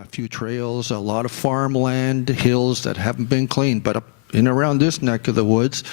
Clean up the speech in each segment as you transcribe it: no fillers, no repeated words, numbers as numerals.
a few trails, a lot of farmland, hills that haven't been cleaned, but up in around this neck of the woods,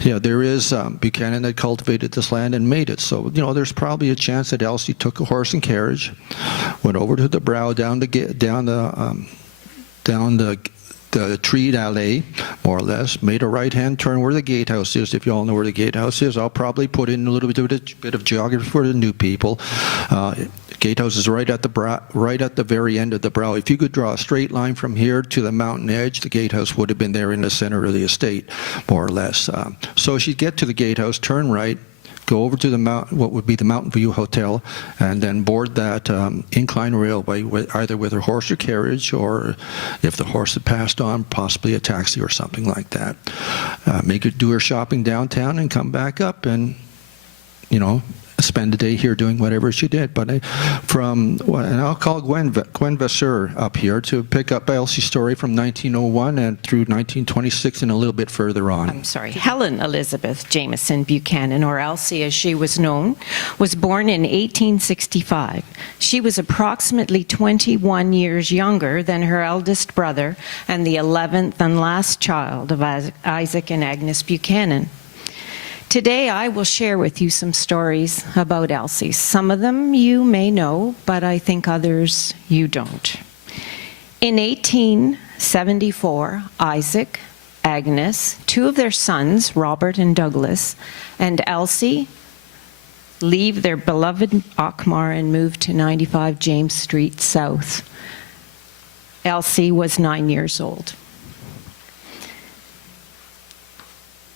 there is Buchanan that cultivated this land and made it. So, there's probably a chance that Elsie took a horse and carriage, went over to the brow, down the treed alley, more or less, made a right-hand turn where the gatehouse is. If you all know where the gatehouse is, I'll probably put in a little bit of geography for the new people. Gatehouse is right at the very end of the brow. If you could draw a straight line from here to the mountain edge, the gatehouse would have been there in the center of the estate, more or less. So she'd get to the gatehouse, turn right, go over to what would be the Mountain View Hotel, and then board that incline railway either with her horse or carriage, or if the horse had passed on, possibly a taxi or something like that. Make her do her shopping downtown and come back up and, spend a day here doing whatever she did. But and I'll call Gwen Vasseur up here to pick up Elsie's story from 1901 and through 1926 and a little bit further on. I'm sorry. Helen Elizabeth Jameson Buchanan, or Elsie as she was known, was born in 1865. She was approximately 21 years younger than her eldest brother and the 11th and last child of Isaac and Agnes Buchanan. Today, I will share with you some stories about Elsie. Some of them you may know, but I think others you don't. In 1874, Isaac, Agnes, two of their sons, Robert and Douglas, and Elsie leave their beloved Auchmar and move to 95 James Street South. Elsie was 9 years old.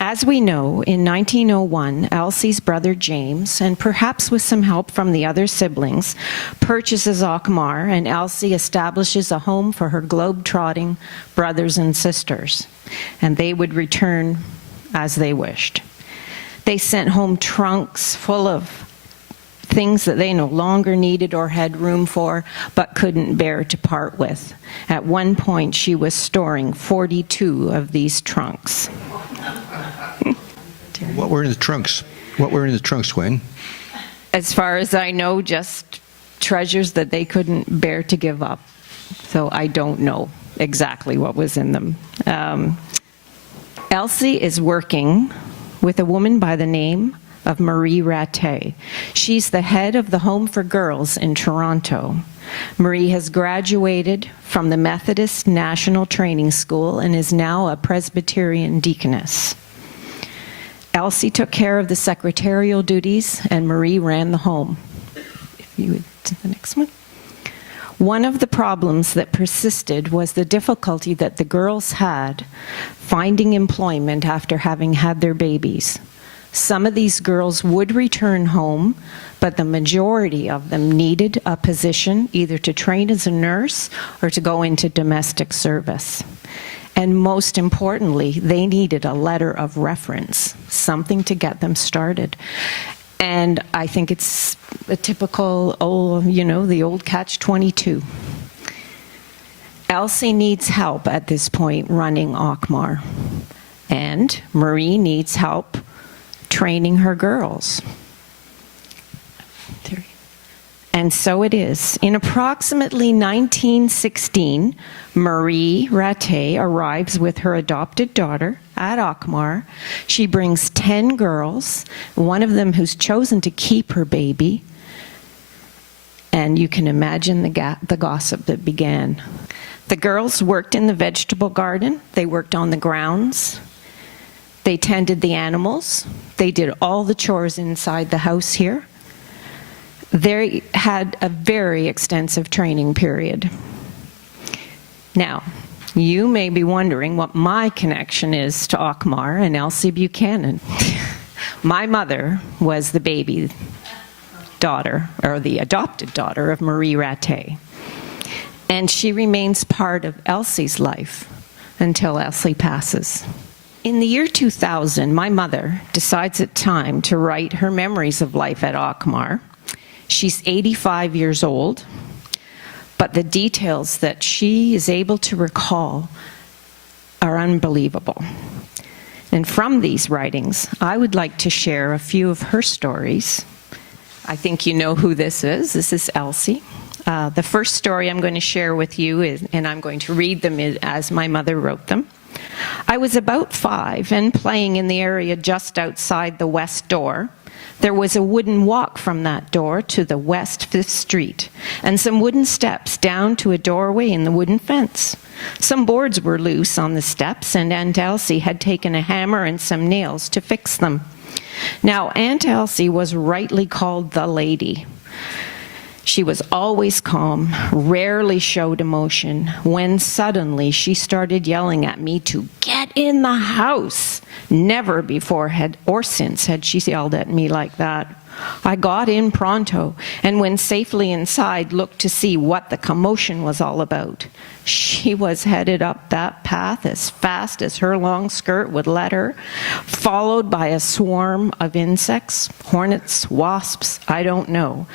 As we know, in 1901, Elsie's brother James, and perhaps with some help from the other siblings, purchases Auchmar, and Elsie establishes a home for her globe-trotting brothers and sisters, and they would return as they wished. They sent home trunks full of things that they no longer needed or had room for, but couldn't bear to part with. At one point, she was storing 42 of these trunks. What were in the trunks? Gwen? As far as I know, just treasures that they couldn't bear to give up. So I don't know exactly what was in them. Elsie is working with a woman by the name of Marie Rattay. She's the head of the Home for Girls in Toronto. Marie has graduated from the Methodist National Training School and is now a Presbyterian deaconess. Elsie took care of the secretarial duties, and Marie ran the home. If you would to the next one. One of the problems that persisted was the difficulty that the girls had finding employment after having had their babies. Some of these girls would return home, but the majority of them needed a position either to train as a nurse or to go into domestic service. And most importantly, they needed a letter of reference, something to get them started. And I think it's a typical, the old catch-22. Elsie needs help at this point running Auchmar, and Marie needs help training her girls. And so it is. In approximately 1916, Marie Rattay arrives with her adopted daughter at Auchmar. She brings 10 girls, one of them who's chosen to keep her baby. And you can imagine the gossip that began. The girls worked in the vegetable garden. They worked on the grounds. They tended the animals. They did all the chores inside the house here. They had a very extensive training period. Now, you may be wondering what my connection is to Auchmar and Elsie Buchanan. My mother was the baby daughter, or the adopted daughter of Marie Rattay. And she remains part of Elsie's life until Elsie passes. In the year 2000, my mother decides it's time to write her memories of life at Auchmar. She's 85 years old, but the details that she is able to recall are unbelievable. And from these writings, I would like to share a few of her stories. I think you know who this is. This is Elsie. The first story I'm going to share with you is, and I'm going to read them as my mother wrote them. I was about 5 and playing in the area just outside the west door. There was a wooden walk from that door to the West 5th Street, and some wooden steps down to a doorway in the wooden fence. Some boards were loose on the steps, and Aunt Elsie had taken a hammer and some nails to fix them. Now, Aunt Elsie was rightly called the lady. She was always calm, rarely showed emotion, when suddenly she started yelling at me to get in the house. Never before or since had she yelled at me like that. I got in pronto, and when safely inside, looked to see what the commotion was all about. She was headed up that path as fast as her long skirt would let her, followed by a swarm of insects, hornets, wasps, I don't know.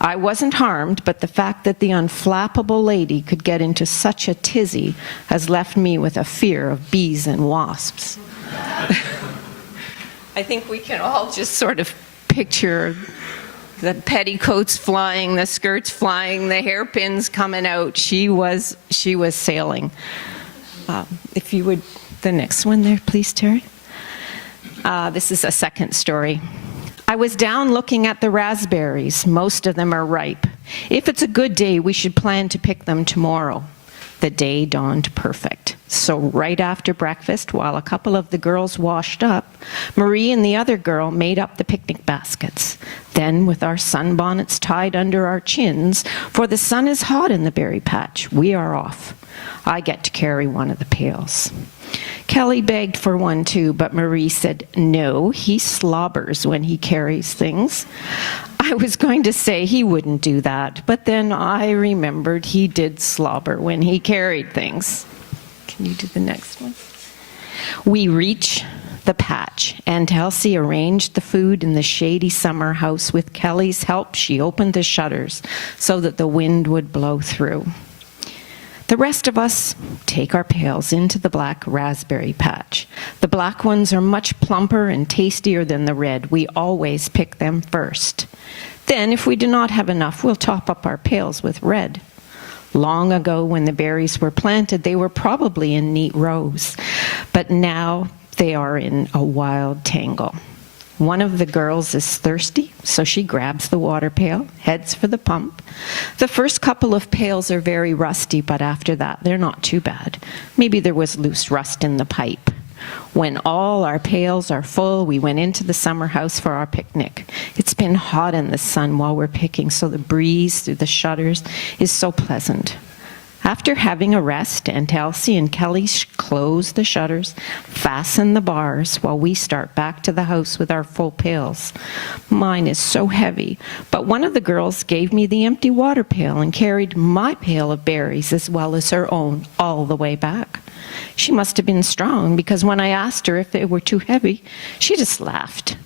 I wasn't harmed, but the fact that the unflappable lady could get into such a tizzy has left me with a fear of bees and wasps. I think we can all just sort of picture the petticoats flying, the skirts flying, the hairpins coming out. She was sailing. If you would, the next one there, please, Terry. This is a second story. I was down looking at the raspberries. Most of them are ripe. If it's a good day, we should plan to pick them tomorrow. The day dawned perfect. So right after breakfast, while a couple of the girls washed up, Marie and the other girl made up the picnic baskets. Then, with our sunbonnets tied under our chins, for the sun is hot in the berry patch, we are off. I get to carry one of the pails. Kelly begged for one too, but Marie said, no, he slobbers when he carries things. I was going to say he wouldn't do that, but then I remembered he did slobber when he carried things. Can you do the next one? We reach the patch, and Elsie arranged the food in the shady summer house. With Kelly's help, she opened the shutters so that the wind would blow through. The rest of us take our pails into the black raspberry patch. The black ones are much plumper and tastier than the red. We always pick them first. Then, if we do not have enough, we'll top up our pails with red. Long ago, when the berries were planted, they were probably in neat rows, but now they are in a wild tangle. One of the girls is thirsty, so she grabs the water pail, heads for the pump. The first couple of pails are very rusty, but after that, they're not too bad. Maybe there was loose rust in the pipe. When all our pails are full, we went into the summer house for our picnic. It's been hot in the sun while we're picking, so the breeze through the shutters is so pleasant. After having a rest, Aunt Elsie and Kelly close the shutters, fasten the bars, while we start back to the house with our full pails. Mine is so heavy, but one of the girls gave me the empty water pail and carried my pail of berries as well as her own all the way back. She must have been strong, because when I asked her if they were too heavy, she just laughed.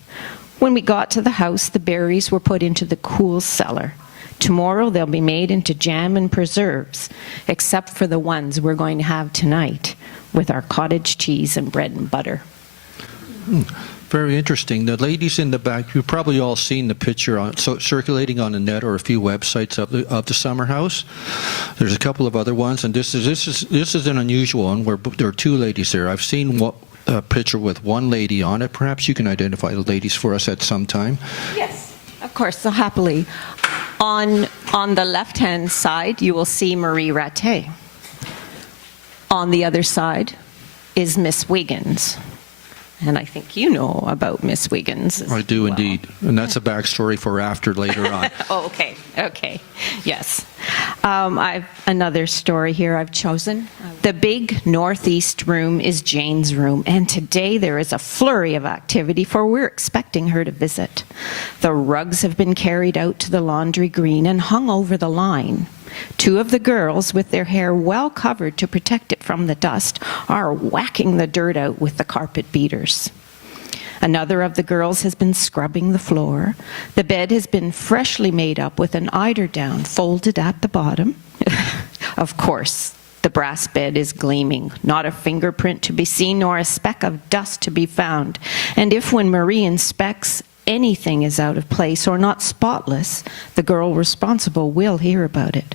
When we got to the house, the berries were put into the cool cellar. Tomorrow they'll be made into jam and preserves, except for the ones we're going to have tonight with our cottage cheese and bread and butter. Very interesting. The ladies in the back, you've probably all seen the picture circulating on the net or a few websites of the summer house. There's a couple of other ones, and this is an unusual one where there are two ladies there. I've seen a picture with one lady on it. Perhaps you can identify the ladies for us at some time. Yes, of course, so happily. On the left-hand side, you will see Marie Rattay. On the other side is Miss Wiggins. And I think you know about Miss Wiggins. I do indeed. And that's a backstory for after later on. Oh, okay. Yes. I've another story here I've chosen. The big northeast room is Jane's room, and today there is a flurry of activity, for we're expecting her to visit. The rugs have been carried out to the laundry green and hung over the line. Two of the girls, with their hair well covered to protect it from the dust, are whacking the dirt out with the carpet beaters. Another of the girls has been scrubbing the floor. The bed has been freshly made up with an eiderdown folded at the bottom. Of course, the brass bed is gleaming, not a fingerprint to be seen nor a speck of dust to be found. And if, when Marie inspects, anything is out of place or not spotless, the girl responsible will hear about it.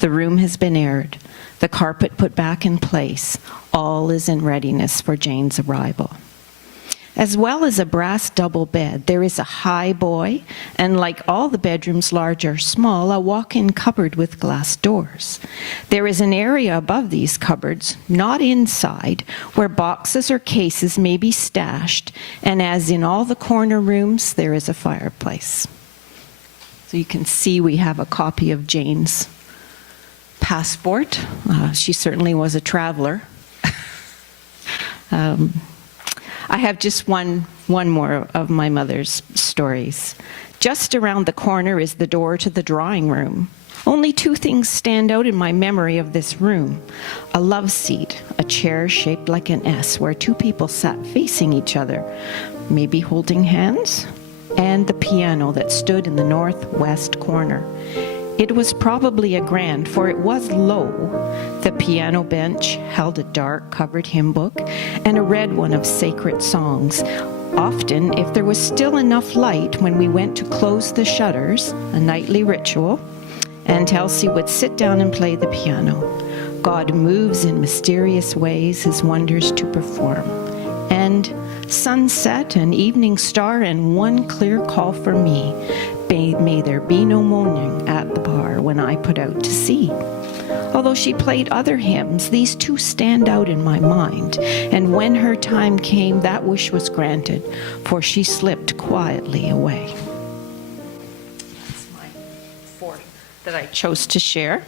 The room has been aired, the carpet put back in place. All is in readiness for Jane's arrival. As well as a brass double bed, there is a high boy, and like all the bedrooms, large or small, a walk-in cupboard with glass doors. There is an area above these cupboards, not inside, where boxes or cases may be stashed, and as in all the corner rooms, there is a fireplace. So you can see we have a copy of Jane's passport. She certainly was a traveler. I have just one more of my mother's stories. Just around the corner is the door to the drawing room. Only two things stand out in my memory of this room. A love seat, a chair shaped like an S where two people sat facing each other, maybe holding hands, and the piano that stood in the northwest corner. It was probably a grand, for it was low. The piano bench held a dark covered hymn book and a red one of sacred songs. Often, if there was still enough light when we went to close the shutters, a nightly ritual, and Elsie would sit down and play the piano. God moves in mysterious ways, his wonders to perform. And sunset, an evening star, and one clear call for me. May there be no moaning at the bar when I put out to sea. Although she played other hymns, these two stand out in my mind. And when her time came, that wish was granted, for she slipped quietly away. That's my fourth that I chose to share.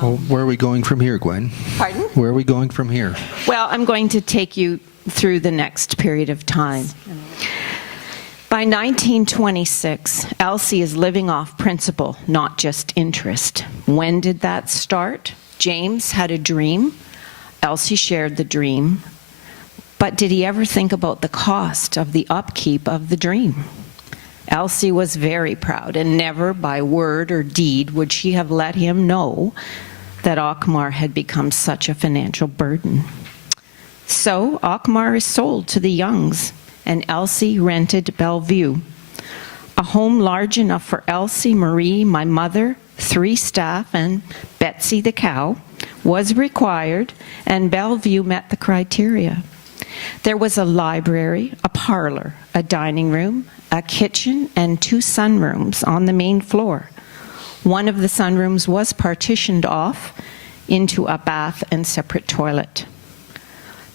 Well, where are we going from here, Gwen? Pardon? Where are we going from here? Well, I'm going to take you through the next period of time. By 1926, Elsie is living off principle, not just interest. When did that start? James had a dream. Elsie shared the dream. But did he ever think about the cost of the upkeep of the dream? Elsie was very proud, and never by word or deed would she have let him know that Auchmar had become such a financial burden. So Auchmar is sold to the Youngs, and Elsie rented Bellevue, a home large enough for Elsie, Marie, my mother, 3 staff, and Betsy the cow, was required, and Bellevue met the criteria. There was a library, a parlor, a dining room, a kitchen, and 2 sunrooms on the main floor. One of the sunrooms was partitioned off into a bath and separate toilet.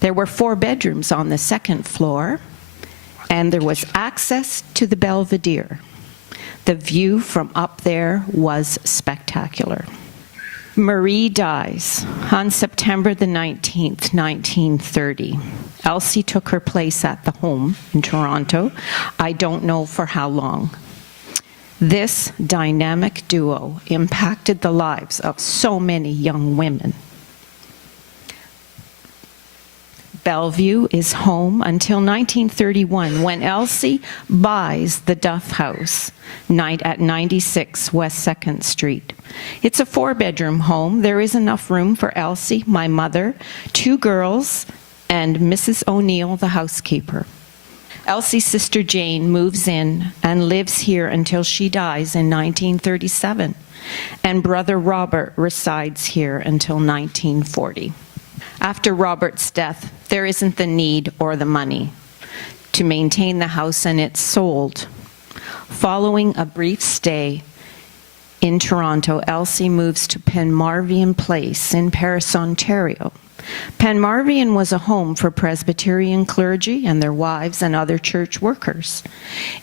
There were 4 bedrooms on the 2nd floor, and there was access to the Belvedere. The view from up there was spectacular. Marie dies on September the 19th, 1930. Elsie took her place at the home in Toronto. I don't know for how long. This dynamic duo impacted the lives of so many young women. Bellevue is home until 1931, when Elsie buys the Duff House at 96 West 2nd Street. It's a 4-bedroom home. There is enough room for Elsie, my mother, 2 girls, and Mrs. O'Neill, the housekeeper. Elsie's sister Jane moves in and lives here until she dies in 1937, and brother Robert resides here until 1940. After Robert's death, there isn't the need or the money to maintain the house, and it's sold. Following a brief stay in Toronto, Elsie moves to Penmarvian Place in Paris, Ontario. Penmarvian was a home for Presbyterian clergy and their wives and other church workers.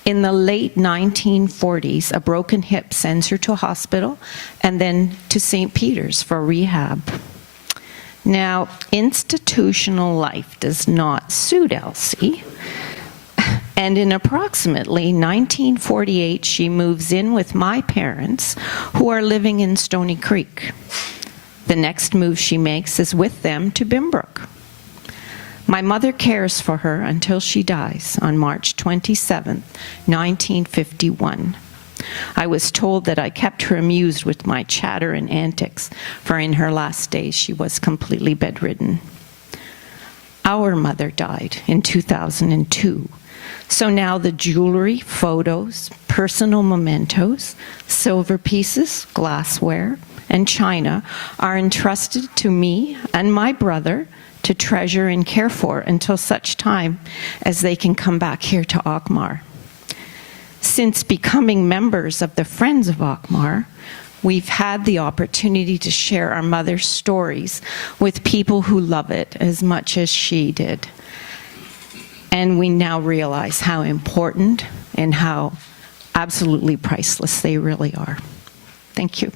In the late 1940s, a broken hip sends her to a hospital and then to St. Peter's for rehab. Now, institutional life does not suit Elsie, and in approximately 1948, she moves in with my parents, who are living in Stony Creek. The next move she makes is with them to Bimbrook. My mother cares for her until she dies on March 27, 1951. I was told that I kept her amused with my chatter and antics, for in her last days she was completely bedridden. Our mother died in 2002. So now the jewelry, photos, personal mementos, silver pieces, glassware, and china are entrusted to me and my brother to treasure and care for until such time as they can come back here to Auchmar. Since becoming members of the Friends of Auchmar, we've had the opportunity to share our mother's stories with people who love it as much as she did. And we now realize how important and how absolutely priceless they really are. Thank you.